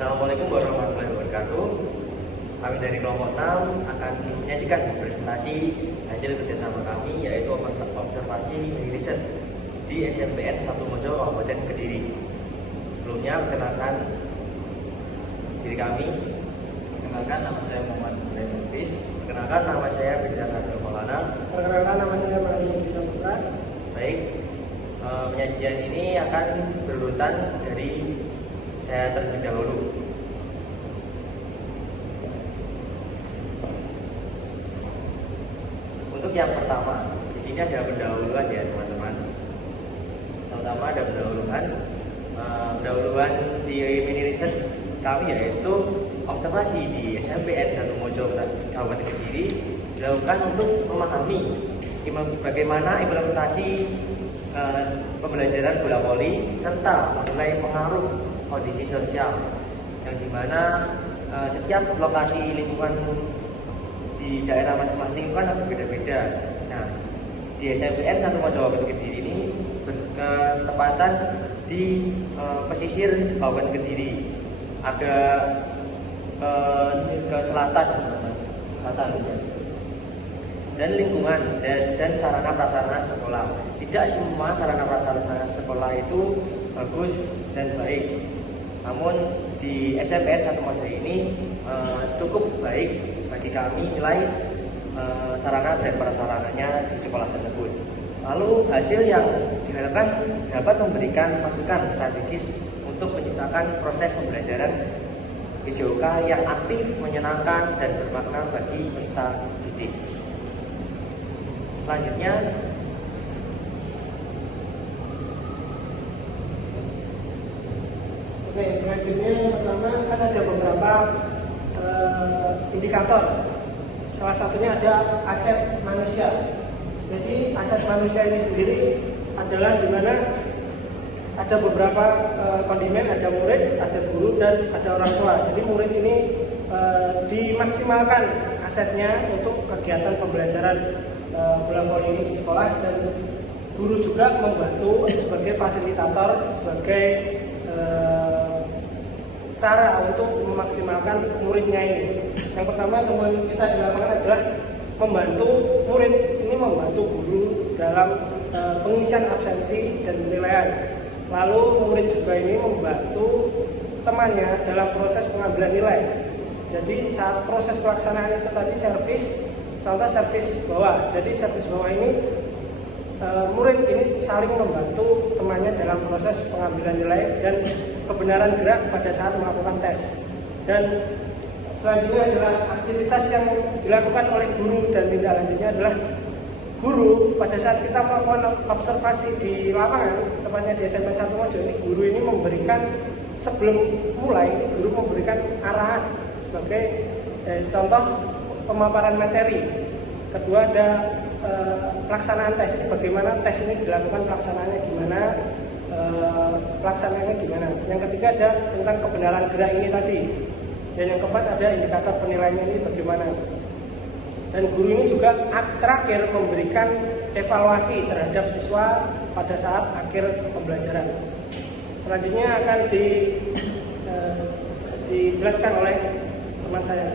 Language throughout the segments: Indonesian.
Assalamualaikum warahmatullahi wabarakatuh. Kami dari kelompok 6 akan menyajikan presentasi hasil kerjasama kami, yaitu observasi mini riset di SMPN 1 Mojo Kabupaten Kediri. Sebelumnya, perkenalkan diri kami. Perkenalkan, nama saya Muhammad Ibrahim Hafiz. Perkenalkan, nama saya Birjan Abdul Maulana. Perkenalkan, nama saya Mari Saputra. Baik, penyajian ini akan berurutan dari saya terlebih dahulu. Untuk yang pertama, di sini ada pendahuluan ya teman-teman. Pertama ada pendahuluan di mini riset kami, yaitu observasi di SMPN 1 Mojo Kabupaten Kediri dilakukan untuk memahami bagaimana implementasi pembelajaran bola voli serta mengenai pengaruh kondisi sosial yang dimana setiap lokasi lingkungan di daerah masing-masing kan berbeda-beda. Nah, di SMPN 1 Mojo Kabupaten Kediri ini bertepatan di pesisir Kabupaten Kediri, agak ke selatan dan lingkungan dan sarana prasarana sekolah. Tidak semua sarana prasarana sekolah itu bagus dan baik. Namun di SMPN 1 Mojo ini cukup baik bagi kami nilai sarana dan prasarananya di sekolah tersebut. Lalu hasil yang diharapkan dapat memberikan masukan strategis untuk menciptakan proses pembelajaran PJOK yang aktif, menyenangkan, dan bermakna bagi peserta didik. Selanjutnya, selanjutnya yang pertama kan ada beberapa indikator. Salah satunya ada aset manusia. Jadi aset manusia ini sendiri adalah di mana ada beberapa kondimen, ada murid, ada guru, dan ada orang tua. Jadi murid ini dimaksimalkan asetnya untuk kegiatan pembelajaran bola voli ini di sekolah, dan guru juga membantu sebagai fasilitator, sebagai cara untuk memaksimalkan muridnya ini. Yang pertama yang kita dilakukan adalah membantu murid ini membantu guru dalam pengisian absensi dan penilaian. Lalu murid juga ini membantu temannya dalam proses pengambilan nilai. Jadi saat proses pelaksanaan itu tadi contoh servis bawah. Jadi servis bawah ini murid ini saling membantu temannya dalam proses pengambilan nilai dan kebenaran gerak pada saat melakukan tes. Dan selanjutnya adalah aktivitas yang dilakukan oleh guru, dan tindak lanjutnya adalah guru pada saat kita melakukan observasi di lapangan, tepatnya di SMPN 1 Mojo ini, guru ini memberikan sebelum mulai ini guru memberikan arahan sebagai contoh pemaparan materi. Kedua ada pelaksanaan tes, ini bagaimana tes ini dilakukan, pelaksanaannya gimana. Yang ketiga ada tentang kebenaran gerak ini tadi, dan yang keempat ada indikator penilaiannya ini bagaimana. Dan guru ini juga terakhir memberikan evaluasi terhadap siswa pada saat akhir pembelajaran. Selanjutnya akan dijelaskan oleh teman saya.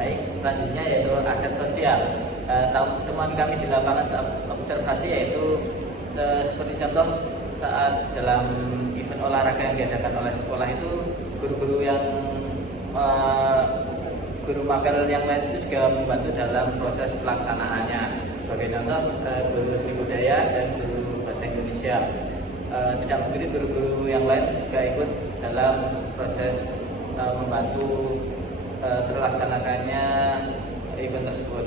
Baik, selanjutnya yaitu aset sosial. Teman kami di lapangan observasi yaitu seperti contoh saat dalam event olahraga yang diadakan oleh sekolah itu, guru-guru guru magang yang lain itu juga membantu dalam proses pelaksanaannya. Sebagai contoh, guru seni budaya dan guru bahasa Indonesia. Tidak mungkin guru-guru yang lain juga ikut dalam proses membantu terlaksanakannya event tersebut.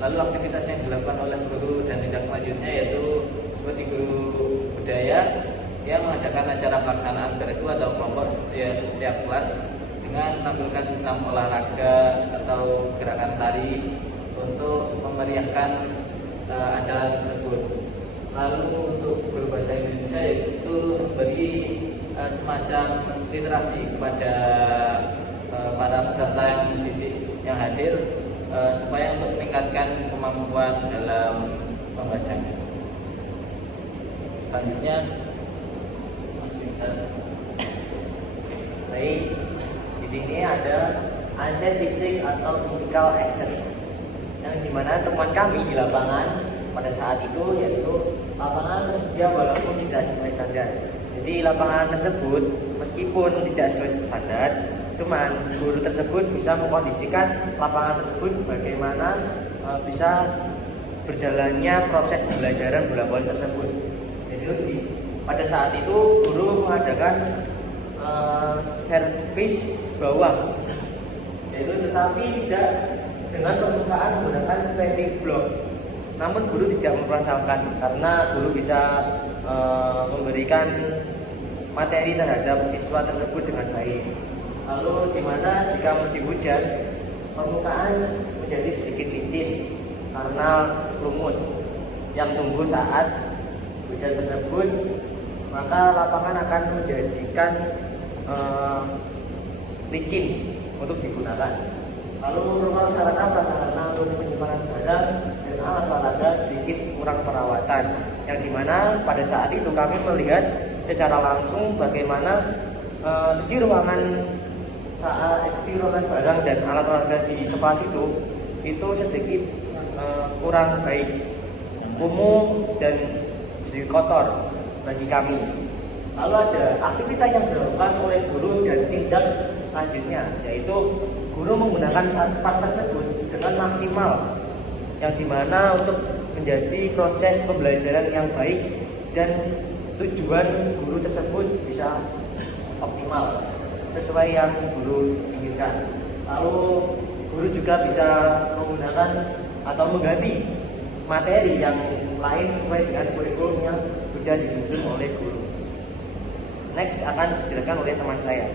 Lalu aktivitas yang dilakukan oleh guru dan tindak lanjutnya yaitu seperti guru budaya yang mengadakan acara pelaksanaan beregu atau kelompok setiap kelas dengan menampilkan senam olahraga atau gerakan tari untuk memeriahkan acara tersebut. Lalu untuk guru bahasa Indonesia itu memberi semacam literasi kepada para peserta yang hadir supaya untuk meningkatkan kemampuan dalam membacanya. Selanjutnya Mas Vincent. Baik, di sini ada aset fisik atau physical action yang dimana temuan kami di lapangan pada saat itu yaitu lapangan tersedia walaupun tidak sesuai standar. Jadi lapangan tersebut meskipun tidak sesuai standar, cuman guru tersebut bisa mengkondisikan lapangan tersebut bagaimana bisa berjalannya proses pembelajaran bola voli tersebut. Jadi pada saat itu guru mengadakan servis bawah, yaitu tetapi tidak dengan permukaan menggunakan paving block. Namun guru tidak mempermasalahkan karena guru bisa memberikan materi terhadap siswa tersebut dengan baik. Lalu dimana jika musim hujan permukaan menjadi sedikit licin karena lumut yang tumbuh saat hujan tersebut, maka lapangan akan menjadikan licin untuk digunakan. Lalu rumah sarana prasarana untuk penyimpanan barang dan alat olahraga sedikit kurang perawatan, yang dimana pada saat itu kami melihat secara langsung bagaimana segi ruangan saat ruangan barang dan alat olahraga di sekolah itu sedikit kurang baik, kumuh dan jadi kotor bagi kami. Lalu ada aktivitas yang dilakukan oleh guru dan tindak lanjutnya, yaitu guru menggunakan tas tersebut dengan maksimal, yang dimana untuk menjadi proses pembelajaran yang baik dan tujuan guru tersebut bisa optimal sesuai yang guru inginkan. Lalu guru juga bisa menggunakan atau mengganti materi yang lain sesuai dengan kurikulum yang sudah disusun oleh guru. Next akan dijelaskan oleh teman saya.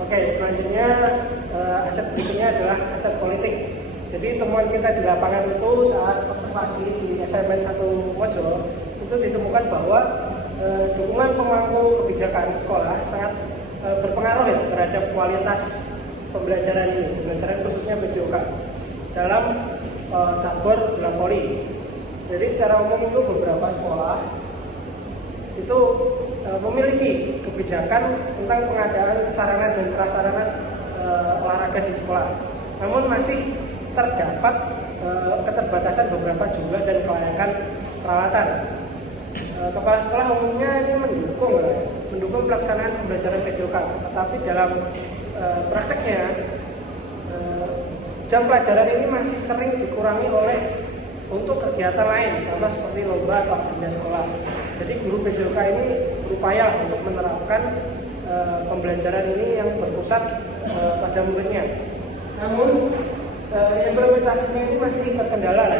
Oke, selanjutnya aset berikutnya adalah aset politik. Jadi temuan kita di lapangan itu saat observasi di SMN 1 Mojo itu ditemukan bahwa dukungan pemangku kebijakan sekolah sangat berpengaruh ya terhadap kualitas pembelajaran ini, pembelajaran khususnya PJOK dalam cabur bola voli. Jadi secara umum itu beberapa sekolah itu memiliki kebijakan tentang pengadaan sarana dan prasarana olahraga di sekolah. Namun masih terdapat keterbatasan beberapa jumlah dan kelayakan peralatan. Kepala sekolah umumnya ini mendukung pelaksanaan pembelajaran PJOK, tetapi dalam prakteknya jam pelajaran ini masih sering dikurangi untuk kegiatan lain, contoh seperti lomba atau agenda sekolah. Jadi guru PJOK ini berupaya untuk menerapkan pembelajaran ini yang berpusat pada muridnya. Namun implementasinya ini masih terkendala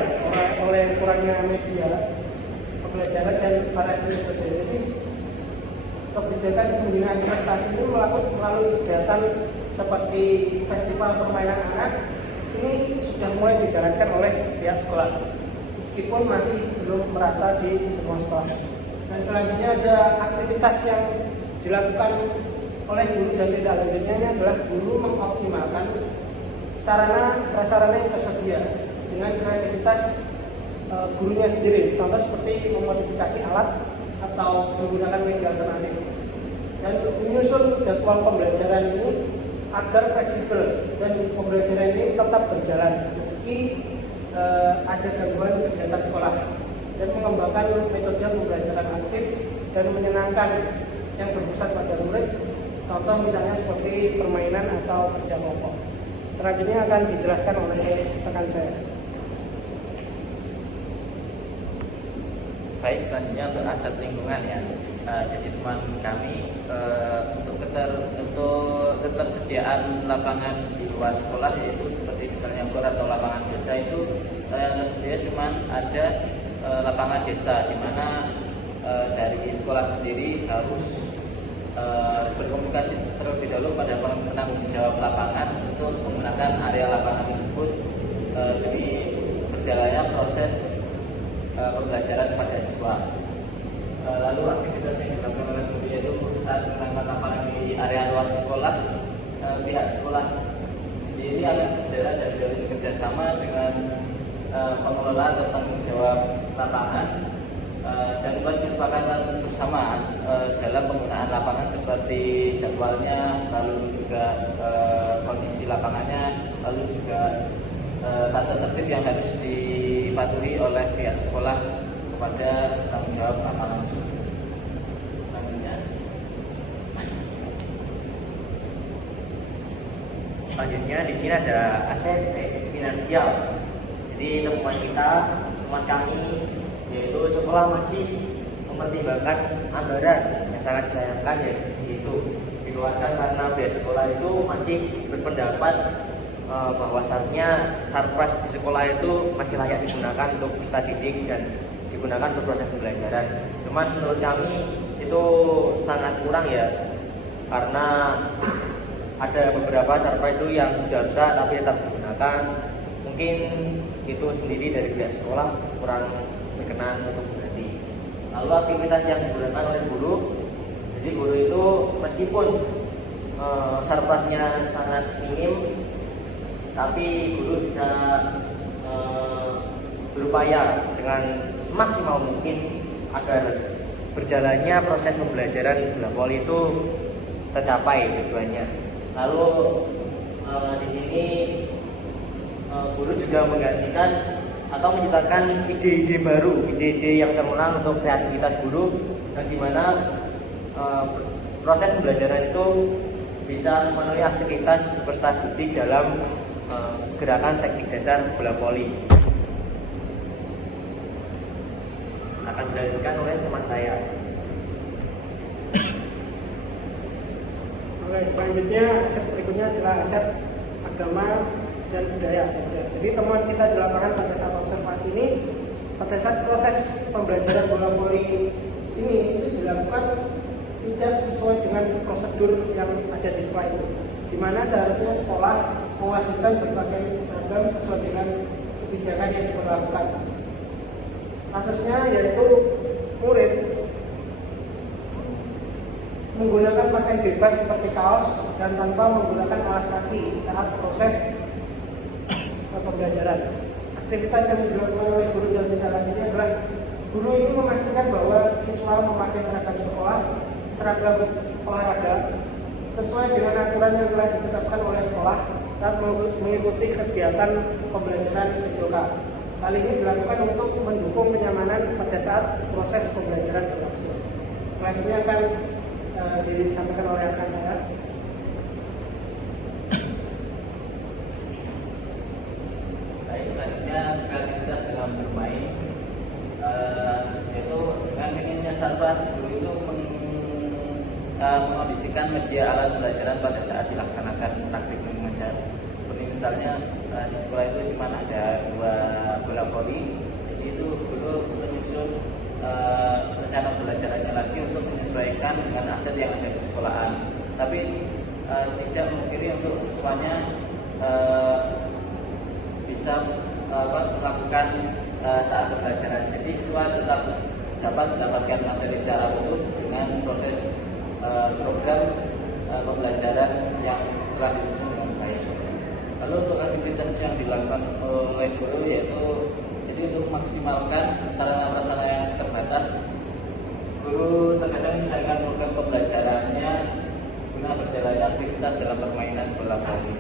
oleh kurangnya media pembelajaran dan variasi metode. Jadi kebijakan pembinaan prestasi ini melalui kegiatan seperti festival permainan anak ini sudah mulai dijalankan oleh pihak sekolah, meskipun masih belum merata di semua sekolah. Dan selanjutnya ada aktivitas yang dilakukan oleh guru dan tindak lanjutnya ini adalah guru mengoptimalkan sarana prasarana yang tersedia dengan kreativitas gurunya sendiri, contoh seperti memodifikasi alat atau menggunakan media alternatif, dan menyusun jadwal pembelajaran ini agar fleksibel dan pembelajaran ini tetap berjalan meski ada gangguan kegiatan sekolah, dan mengembangkan metode pembelajaran aktif dan menyenangkan yang berpusat pada murid, contoh misalnya seperti permainan atau kerja kelompok. Selanjutnya akan dijelaskan oleh rekan saya. Baik, selanjutnya untuk aset lingkungan ya. Jadi teman kami untuk ketersediaan lapangan di luar sekolah, yaitu seperti misalnya gor atau lapangan desa itu yang tersedia cuma ada lapangan desa, di mana dari sekolah sendiri harus berkomunikasi terlebih dahulu pada penanggung jawab lapangan untuk menggunakan area lapangan tersebut demi berjalannya proses pembelajaran pada siswa. Lalu aktivitas yang dilakukan oleh guru yaitu saat mengangkat lapangan di area sama dengan pengelola atau tanggung jawab lapangan dan buat kesepakatan bersama dalam penggunaan lapangan seperti jadwalnya, lalu juga kondisi lapangannya, lalu juga tata tertib yang harus dipatuhi oleh pihak sekolah kepada tanggung jawab lapangan. Selanjutnya di sini ada aset finansial. Jadi temuan kami yaitu sekolah masih mempertimbangkan anggaran yang sangat disayangkan yaitu dikeluarkan karena biaya sekolah itu masih berpendapat bahwasannya sarpras di sekolah itu masih layak digunakan untuk studi didik dan digunakan untuk proses pembelajaran. Cuman menurut kami itu sangat kurang ya, karena ada beberapa sarpras itu yang bisa tapi tetap digunakan. Mungkin itu sendiri dari pihak sekolah kurang berkenan untuk berganti. Lalu aktivitas yang digunakan oleh guru, jadi guru itu meskipun sarprasnya sangat minim, tapi guru bisa berupaya dengan semaksimal mungkin agar berjalannya proses pembelajaran bola voli itu tercapai tujuannya. Lalu di sini guru juga menggantikan atau menciptakan ide-ide baru, ide-ide yang cemerlang untuk kreativitas guru, dan dimana proses pembelajaran itu bisa memenuhi aktivitas prestasi didik dalam gerakan teknik dasar bola voli. Akan dilanjutkan oleh teman saya. Oke, selanjutnya aset berikutnya adalah aset agama dan budaya. Jadi temuan kita di lapangan pada saat observasi ini, pada saat proses pembelajaran bola voli ini dilakukan tidak sesuai dengan prosedur yang ada di sekolah itu, di mana seharusnya sekolah mewajibkan berpakaian seragam sesuai dengan kebijakan yang diberlakukan. Kasusnya yaitu murid menggunakan pakaian bebas seperti kaos dan tanpa menggunakan alas kaki saat proses pembelajaran. Aktivitas yang dilakukan oleh guru dan tindak lanjutnya adalah guru ini memastikan bahwa siswa memakai seragam sekolah, seragam olahraga sesuai dengan aturan yang telah ditetapkan oleh sekolah saat mengikuti kegiatan pembelajaran PJOK. Hal ini dilakukan untuk mendukung kenyamanan pada saat proses pembelajaran berlangsung. Selanjutnya akan disampaikan oleh rekan saya. Baik, selanjutnya kreativitas dalam bermain, yaitu dengan minimnya sarpras guru itu mengondisikan media alat pembelajaran pada saat dilaksanakan praktik mengajar. Seperti misalnya di sekolah itu cuma ada 2 bola voli, jadi itu guru menyusun rencana pembelajarannya lagi untuk menyesuaikan dengan aset yang ada di sekolahan. Tapi tidak memungkiri untuk siswanya bisa melakukan saat pembelajaran. Jadi siswa tetap dapat mendapatkan materi secara utuh dengan proses program pembelajaran yang telah disusun dengan baik. Lalu untuk aktivitas yang dilakukan oleh guru yaitu jadi untuk memaksimalkan sarana prasarana yang terbatas, guru terkadang misalkan program pembelajarannya guna berjalannya aktivitas dalam permainan bola voli.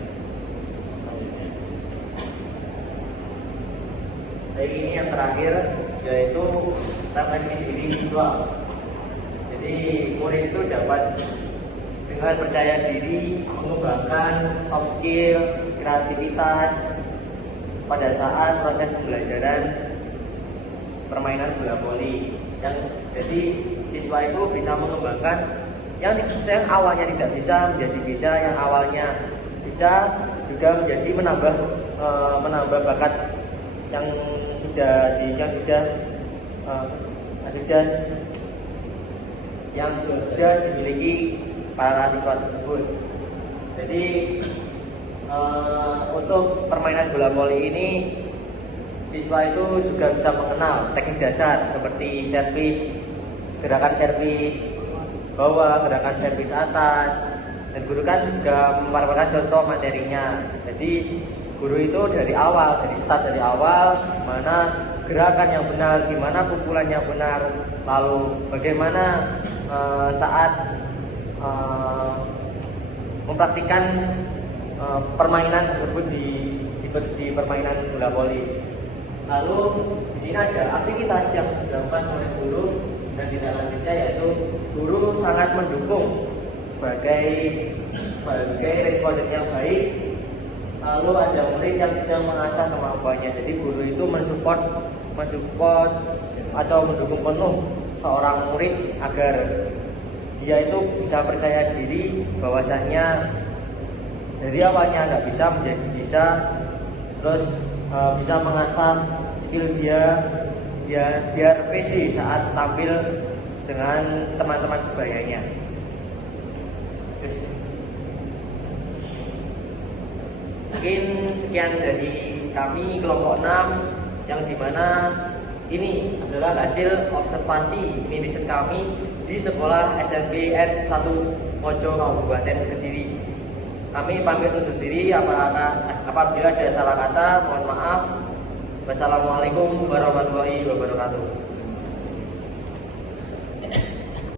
Jadi ini yang terakhir yaitu refleksi diri siswa. Jadi murid itu dapat dengan percaya diri mengembangkan soft skill, kreativitas pada saat proses pembelajaran permainan bola voli. Jadi siswa itu bisa mengembangkan yang awalnya tidak bisa menjadi bisa, yang awalnya bisa juga menjadi menambah bakat yang sudah dimiliki para siswa tersebut. Jadi untuk permainan bola voli ini siswa itu juga bisa mengenal teknik dasar seperti servis, gerakan servis bawah, gerakan servis atas, dan guru kan juga memaparkan contoh materinya. Jadi guru itu dari awal, dari awal, gimana gerakan yang benar, gimana pukulan yang benar, lalu bagaimana saat mempraktikkan permainan tersebut di permainan bola voli. Lalu di sini ada aktivitas yang dilakukan oleh guru dan tidak lanjutnya, yaitu guru sangat mendukung sebagai responden yang baik. Lalu ada murid yang sedang mengasah kemampuannya, jadi guru itu mensupport atau mendukung penuh seorang murid agar dia itu bisa percaya diri bahwasannya dari awalnya nggak bisa menjadi bisa, terus bisa mengasah skill dia biar pede saat tampil dengan teman-teman sebayanya. Mungkin sekian dari kami kelompok 6, yang dimana ini adalah hasil observasi mini riset kami di sekolah SMP N 1 Mojo Kabupaten Kediri. Kami pamit undur diri, apabila ada salah kata mohon maaf. Wassalamualaikum warahmatullahi wabarakatuh.